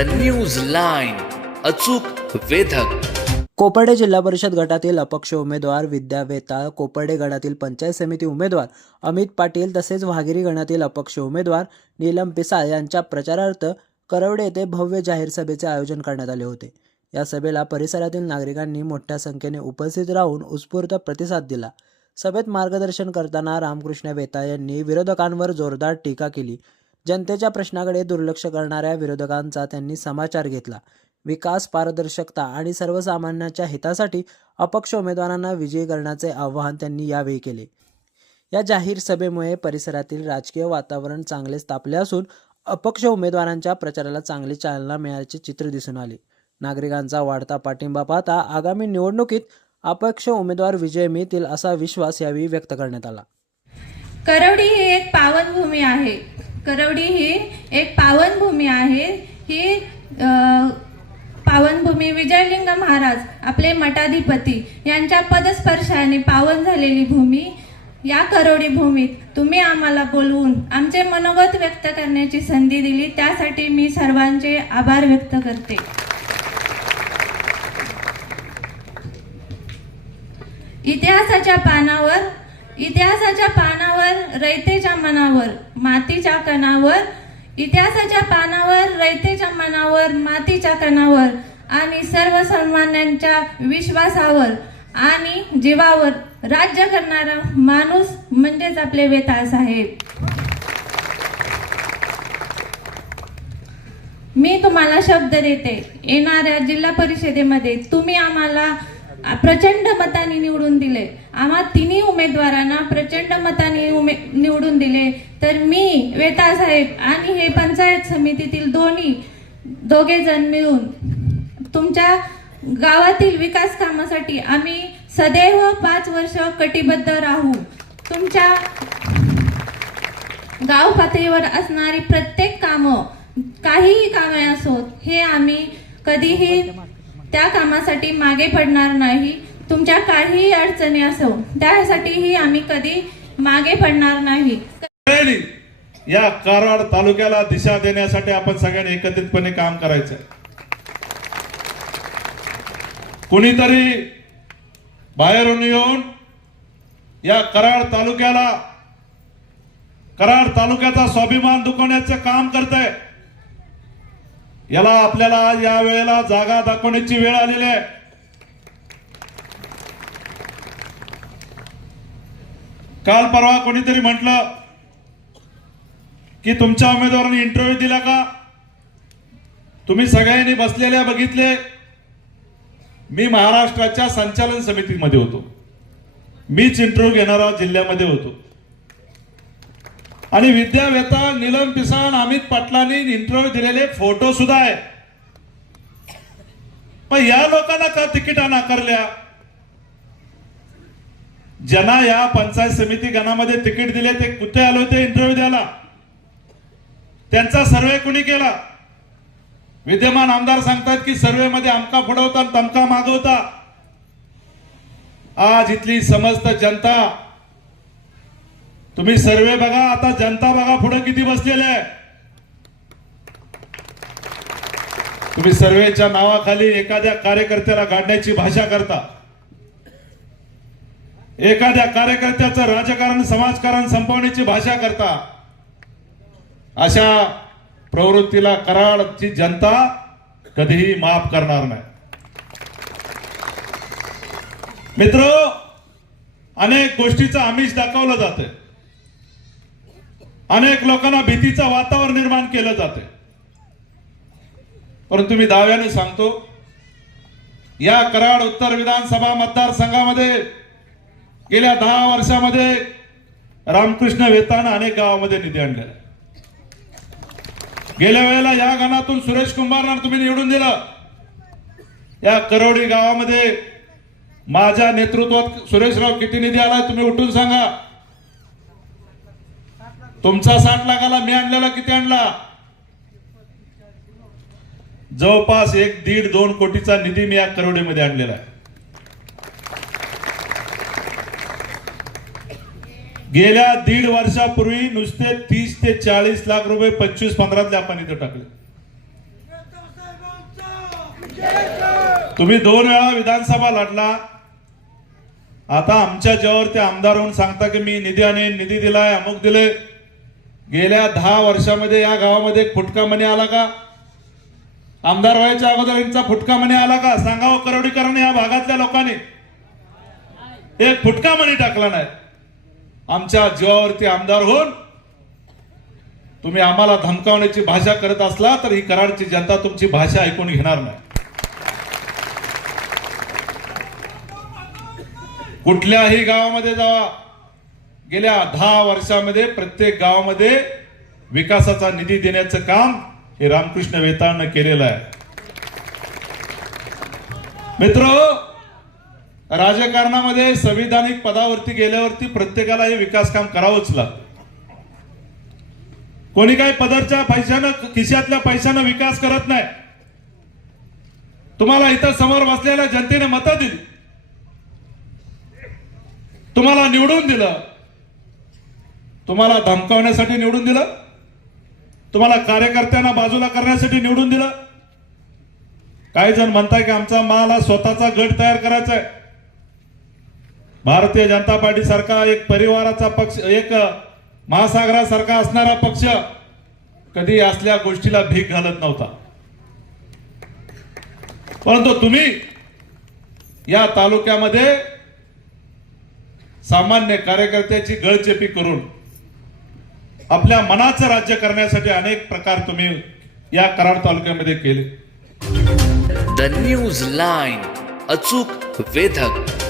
The news line अचूक वेधक. कोपर्डे जिल्हा परिषद गटातील अपक्ष उमेदवार विद्या वेताळ कोपर्डे गणातील पंचायत समिती उमेदवार अमित पाटील तसेच वाघिरी गणातील अपक्ष उमेदवार नीलम पिसाळ यांच्या प्रचारार्थ करवडे येथे भव्य जाहीर सभेचे आयोजन करण्यात आले होते. या सभेला परिसरातील नागरिकांनी मोठ्या संख्येने उपस्थित राहून उत्स्फूर्त प्रतिसाद दिला. सभेत मार्गदर्शन करताना रामकृष्ण वेताळ यांनी विरोधकांवर जोरदार टीका केली. जनतेच्या प्रश्नाकडे दुर्लक्ष करणाऱ्या विरोधकांचा त्यांनी समाचार घेतला. विकास पारदर्शकता आणि सर्वसामान्यांच्या हितासाठी अपक्ष उमेदवारांना विजयी करण्याचे आवाहन त्यांनी यावेळी केले. या जाहीर सभेमुळे परिसरातील राजकीय वातावरण चांगलेच तापले असून अपक्ष उमेदवारांच्या प्रचाराला चांगली चालना मिळाल्याचे चित्र दिसून आले. नागरिकांचा वाढता पाठिंबा पाहता आगामी निवडणुकीत अपक्ष उमेदवार विजय मिळतील असा विश्वास यावेळी व्यक्त करण्यात आला. करवडी ही एक पावनभूमी आहे. करवडी ही एक पावनभूमी आहे. ही पावनभूमी विजयलिंग महाराज आपले मठाधिपती यांच्या पदस्पर्शाने पावन झालेली भूमी या करवडी भूमीत तुम्ही आम्हाला बोलवून आमचे मनोगत व्यक्त करण्याची संधी दिली. त्यासाठी मी सर्वांचे आभार व्यक्त करते. इतिहासाच्या पानावर इतिहासाच्या पानावर रयतेच्या मनावर मातीच्या कणावर इतिहासाच्या पानावर रयतेच्या मनावर मातीच्या कणावर आणि सर्वसामान्यांच्या विश्वासावर आणि जीवावर राज्य करणारा माणूस म्हणजेच आपले वेताळ साहेब. मी तुम्हाला शब्द देते. येणाऱ्या जिल्हा परिषदेमध्ये तुम्ही आम्हाला प्रचंड मताने निवडून दिले. आम्हा तिन्ही उमेदवारांना प्रचंड मताने उमे निवडून दिले. तर मी वेता साहेब आणि हे पंचायत समितीतील दोन्ही दोघे जण मिळून तुमच्या गावातील विकास कामासाठी आम्ही सदैव पाच वर्ष कटिबद्ध राहू. तुमच्या गाव पातळीवर असणारी प्रत्येक कामं काहीही कामे असोत हे आम्ही कधीही त्या कामासाठी मागे पडणार नाही. तुमच्या काहीही अडचणी असो त्यासाठीही आम्ही कधी मागे पडणार नाही. या कराड तालुक्याला दिशा देण्यासाठी आपण सगळ्यांनी एकत्रितपणे काम करायचं. कुणीतरी बाहेरून येऊन या कराड तालुक्याला कराड तालुक्याचा स्वाभिमान दुखवण्याचं काम करतंय. याला आपल्याला या वेळेला जागा दाखवण्याची वेळ आलेली आहे. काल परवा कोणीतरी म्हटलं की तुमच्या उमेदवारांनी इंटरव्ह्यू दिला का? तुम्ही सगळ्यांनी बसलेल्या बघितले. मी महाराष्ट्राच्या संचालन समितीमध्ये होतो. मीच इंटरव्ह्यू घेणारा जिल्ह्यामध्ये होतो. आणि विद्यावेता नीलम पिसाण अमित पाटलांनी इंटरव्ह्यू दिलेले फोटो सुद्धा आहे. पण या लोकांना का तिकिटा नाकारल्या. ज्यांना या पंचायत समिती गणामध्ये तिकीट दिले ते कुठे आले होते इंटरव्ह्यू द्यायला? त्यांचा सर्वे कुणी केला? विद्यमान आमदार सांगतात की सर्वे मध्ये आमका फुडवता तमका मागवता. आज इथली समस्त जनता तुम्ही सर्वे बघा आता जनता बघा पुढे किती बसलेले आहे. तुम्ही सर्वेच्या नावाखाली एखाद्या कार्यकर्त्याला गाडण्याची भाषा करता. एखाद्या कार्यकर्त्याचं राजकारण समाजकारण संपवण्याची भाषा करता अशा प्रवृत्तीला कराडची जनता कधीही माफ करणार नाही. मित्र अनेक गोष्टीचं आमिष दाखवलं जाते अनेक लोकांना भीतीचं वातावरण निर्माण केलं जाते परंतु मी दाव्याने सांगतो या कराड उत्तर विधानसभा मतदारसंघामध्ये गेल्या दहा वर्षामध्ये रामकृष्ण वेतानं अनेक गावामध्ये निधी आणलेला आहे. गेल्या वेळेला या गणातून सुरेश कुंभारना तुम्ही निवडून दिलं. या करवडी गावामध्ये माझ्या नेतृत्वात सुरेशराव किती निधी आला तुम्ही उठून सांगा. तुमचा साठ लाखाला मी आणलेला किती आणला? जवळपास एक दीड दोन कोटीचा निधी मी या करवडीमध्ये आणलेला आहे. गेल्या दीड वर्षापूर्वी नुसते तीस ते चाळीस लाख रुपये पंचवीस पंधरातले आपण इथं टाकले. तुम्ही दोन वेळा विधानसभा लढला. आता आमच्या जेव्हा ते आमदार होऊन सांगता की मी निधी आणि निधी दिलाय अमुक दिले. गेल्या दहा वर्षामध्ये या गावामध्ये एक फुटका मणी आला का? आमदार व्हायच्या अगोदर यांचा फुटका मणी आला का? सांगावं करवडीकरांनी या भागातल्या लोकांनी. एक फुटका मनी टाकला नाही. आमच्या जीवावरती आमदार होऊन तुम्ही आम्हाला धमकावण्याची भाषा करत असला तर ही कराडची जनता तुमची भाषा ऐकून घेणार नाही. कुठल्याही गावामध्ये जावा. गेल्या दहा वर्षामध्ये प्रत्येक गावामध्ये विकासाचा निधी देण्याचं काम हे रामकृष्ण वेताळनं केलेलं आहे. मित्र राजकारणामध्ये संविधानिक पदावरती गेल्यावरती प्रत्येकाला हे विकास काम करावंच लागतं. कोणी काही पदरच्या पैशानं खिशातल्या पैशानं विकास करत नाही. तुम्हाला इथं समोर बसलेल्या जनतेने मतं दिली. तुम्हाला निवडून दिलं. तुम्हाला धमकावण्यासाठी निवडून दिलं. तुम्हाला कार्यकर्त्यांना बाजूला करण्यासाठी निवडून दिलं. काही जण म्हणताय की आमचा माल हा स्वतःचा गट तयार करायचा आहे. भारतीय जनता पार्टी सारखा एक परिवाराचा पक्ष एक महासागरासारखा असणारा पक्ष कधी असल्या गोष्टीला भीक घालत नव्हता. परंतु तुम्ही या तालुक्यामध्ये सामान्य कार्यकर्त्याची गळचेपी करून आपल्या मनाचं राज्य करण्यासाठी अनेक प्रकार तुम्ही या कराड तालुक्यामध्ये केले. द न्यूज लाईन अचूक वेधक.